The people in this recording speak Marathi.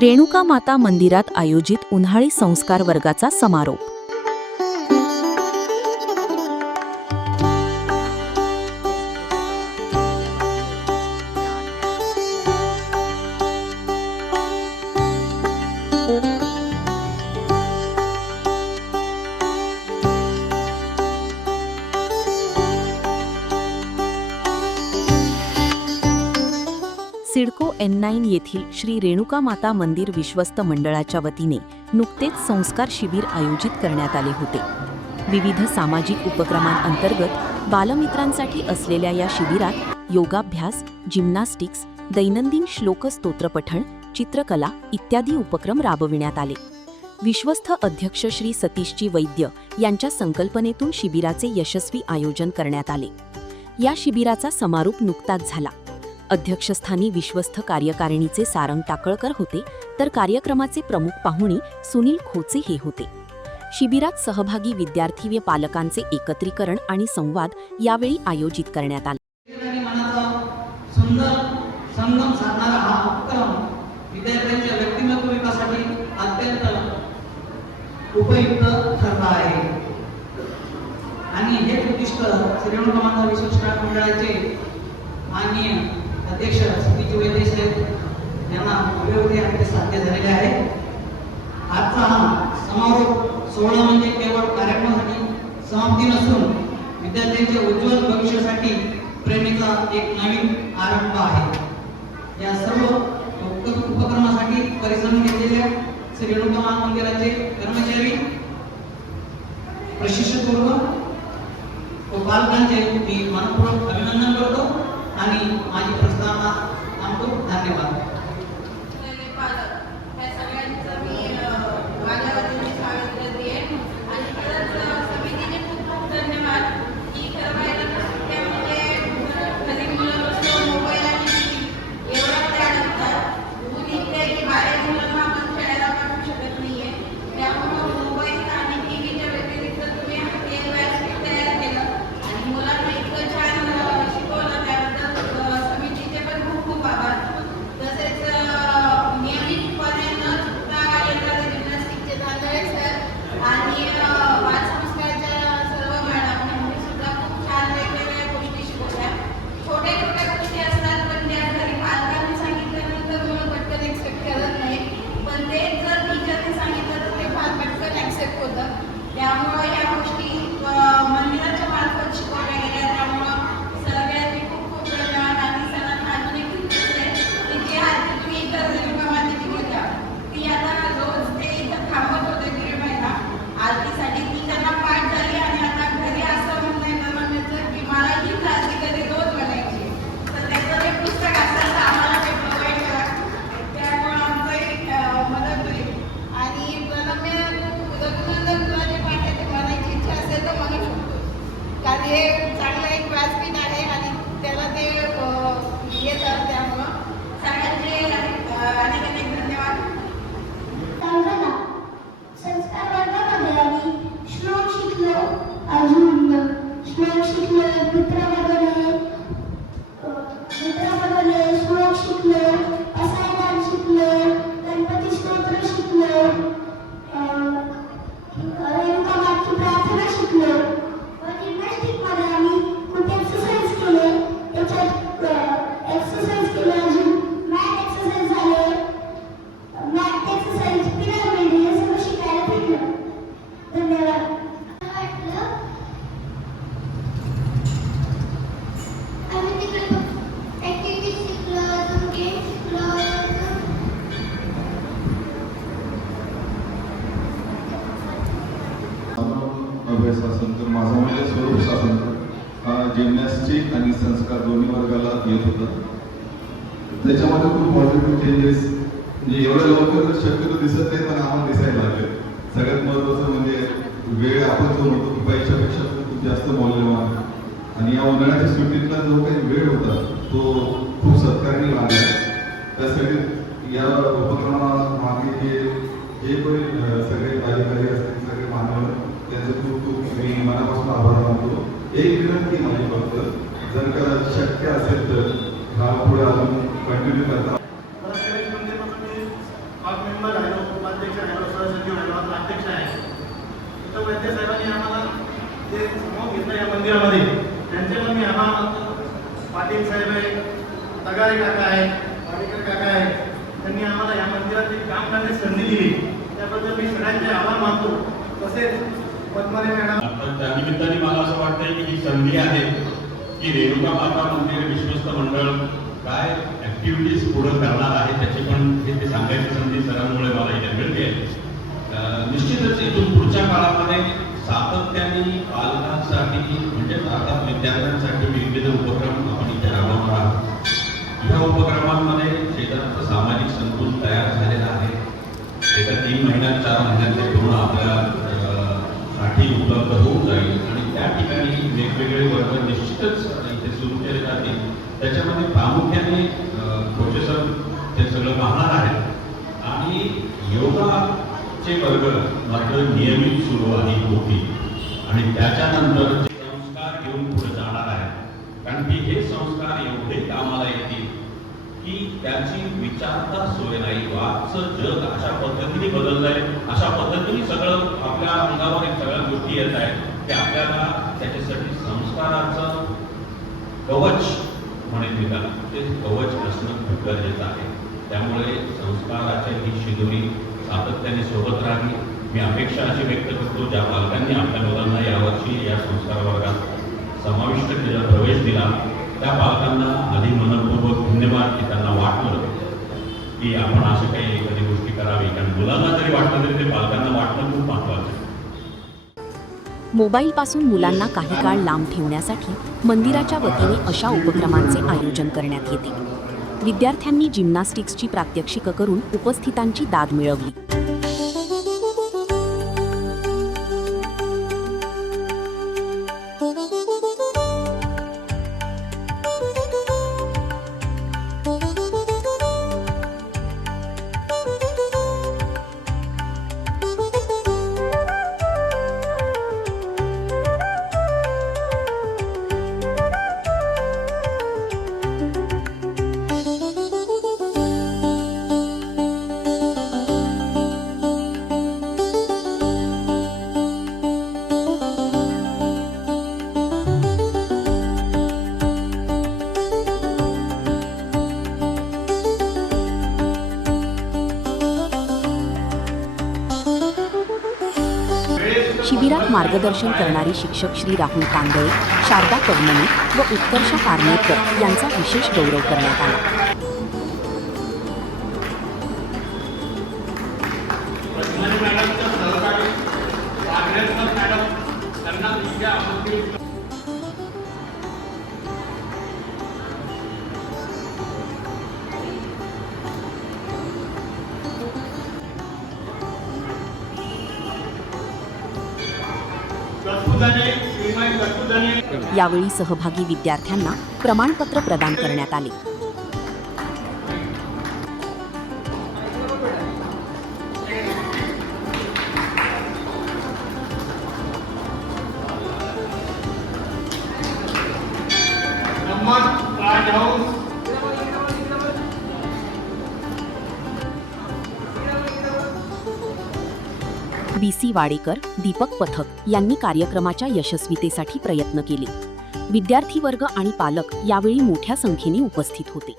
रेणुका माता मंदिरात आयोजित उन्हाळी संस्कार वर्गाचा समारोप। सिडको N9 येथील श्री रेणुका माता मंदिर विश्वस्त मंडळाच्या वतीने नुकतेच संस्कार शिबिर आयोजित करण्यात आले होते। विविध सामाजिक उपक्रमांअंतर्गत बालमित्रांसाठी असलेल्या या शिबिरात योगाभ्यास, जिम्नास्टिक्स, दैनंदिन श्लोक स्तोत्रपठण, चित्रकला इत्यादी उपक्रम राबविण्यात आले। विश्वस्त अध्यक्ष श्री सतीशजी वैद्य यांच्या संकल्पनेतून शिबिराचे यशस्वी आयोजन करण्यात आले। या शिबिराचा समारोप नुकताच झाला। अध्यक्षस्थानी विश्वस्त कार्यकारिणीचे सारंग टाकळकर होते, तर कार्यक्रमाचे प्रमुख पाहुणे सुनील खोचे हे होते। शिबिरात सहभागी विद्यार्थी व पालकांचे एकत्रीकरण आणि संवाद यावेळी आयोजित करण्यात आला। सुंदर संगम साधणारा हा उपक्रम विद्यार्थ्यांच्या व्यक्तिमत्व विकासासाठी अत्यंत उपयुक्त ठरला आहे आणि हे उद्दिष्ट श्री रेणुका माता विश्वस्त मंडळाचे माननीय अध्यक्ष सतीश वैद्य साहेब यांना वेळोवेळी साध्य झालेले आहे। आजचा हा समारोप सोहळा म्हणजे केवळ कार्यक्रमासाठी समाप्ती नसून विद्यार्थ्यांच्या उज्ज्वल भविष्यासाठी प्रेरणेचा एक नवीन आरंभ आहे। या सर्व उपक्रमासाठी परिश्रम घेतलेल्या श्री रेणुका माता मंदिराचे कर्मचारी, प्रशिक्षक वर्ग व पालकांचे मी मनपूर्वक अभिनंदन करतो आणि माझी प्रस्तावना थांबतो। धन्यवाद। माझा म्हणजे स्वरूप शासन जिम्नॅस्टिक आणि संस्कार दोन्ही वर्गाला येत होतं। त्याच्यामध्ये खूप पॉझिटिव्ह चेंजेस म्हणजे एवढ्या लवकर शक्यतो दिसत नाही, पण आम्हाला दिसायला लागले। सगळ्यात महत्त्वाचं म्हणजे वेळ आपण जो म्हणतो की पैशापेक्षा खूप जास्त मौल्यवान, आणि या उन्हाळ्याच्या सुट्टीतला जो काही वेळ होता तो खूप सत्कारणी लागला। त्यासाठी या उपक्रमामागे जे कोणी सगळे अधिकारी असतील, सगळे मानव, त्यांचे खूप खूप मी मनापासून आभार मानतो। एक विनंती माझी फक्त, जर का शक्य असेल तर हा पुढे अजून कंटिन्यू करता ब्लॉक मेंबर राहिलो, उपाध्यक्ष राहिलो, सहसचिव राहिलो, अध्यक्ष आहे. तर वैद्य साहेबांनी आम्हाला जे समोर घेतलं या मंदिरामध्ये त्यांचे पण मी आभार मानतो. पाटील साहेब आहे, तगारे काका आहे, वाडेकर काका आहे, त्यांनी आम्हाला या मंदिरात एक काम करण्याची संधी दिली, त्याबद्दल मी सगळ्यांचे आभार मानतो. तसेच पद्मने मॅडम, आता त्या निमित्ताने मला असं वाटतंय की ही संधी आहे की रेणुका माता मंदिर विश्वस्त मंडळ काय ऍक्टिव्हिटीज पुढे करणार आहे त्याची पण ते सांगायची संधी सरांमुळे मला इथे मिळते. निश्चितच इथून पुढच्या काळामध्ये सातत्याने पालकांसाठी म्हणजे अर्थात विद्यार्थ्यांसाठी विविध उपक्रम आपण इथे राबवणार आहोत. या उपक्रमांमध्ये शेजारचं सामाजिक संकुल तयार झालेलं आहे. एका 3 महिन्यात 4 महिन्यात ते पूर्ण आपल्या साठी उपलब्ध होऊन जाईल आणि त्या ठिकाणी वेगवेगळे वर्ग निश्चितच इथे सुरू केले जातील. त्याच्यामध्ये प्रामुख्याने प्रोफेसर ते सगळं पाहणार आहेत आणि योगाचे वर्ग मात्र नियमित सुरू होतील आणि त्याच्यानंतर जे संस्कार घेऊन पुढे जाणार आहेत. कारण की हे संस्कार एवढे कामाला येतील की त्याची विचारता सोय नाही. आजचं जग अशा पद्धतीने बदललंय, अशा पद्धतीने सगळं आपल्या अंगावर एक सगळ्या गोष्टी येत आहेत की आपल्याला त्याच्यासाठी संस्काराचं कवच म्हणेन मी त्याला, ते कवच असणं खूप गरजेचं आहे. त्यामुळे संस्काराच्या ही शिदोरी सातत्याने सोबत राहावी. मी अपेक्षा अशी व्यक्त करतो, ज्या पालकांनी आपल्या मुलांना यावर्षी या संस्कार वर्गात समाविष्ट केला, प्रवेश दिला, त्या पालकांना आधी मनपूर्वक धन्यवाद की त्यांना वाटलं की आपण असं काही एखादी गोष्टी करावी. कारण मुलांना जरी वाटलं तरी ते पालकांना वाटणं खूप महत्त्वाचं आहे. मोबाईलपासून मुलांना काही काळ लांब ठेवण्यासाठी मंदिराच्या वतीने अशा उपक्रमांचे आयोजन करण्यात येते. विद्यार्थ्यांनी जिम्नॅस्टिक्सची प्रात्यक्षिकं करून उपस्थितांची दाद मिळवली. शिबिरात मार्गदर्शन करणारे शिक्षक श्री राहुल तांदळे, शारदा कवनने व उत्कर्ष पारनेरकर यांचा विशेष गौरव करण्यात आला. यावेळी सहभागी विद्यार्थ्यांना प्रमाणपत्र प्रदान करण्यात आले. BC वाडेकर, दीपक पथक यांनी कार्यक्रमाच्या यशस्वीतेसाठी प्रयत्न केले. विद्यार्थी वर्ग आणि पालक यावेळी मोठ्या संख्येने उपस्थित होते.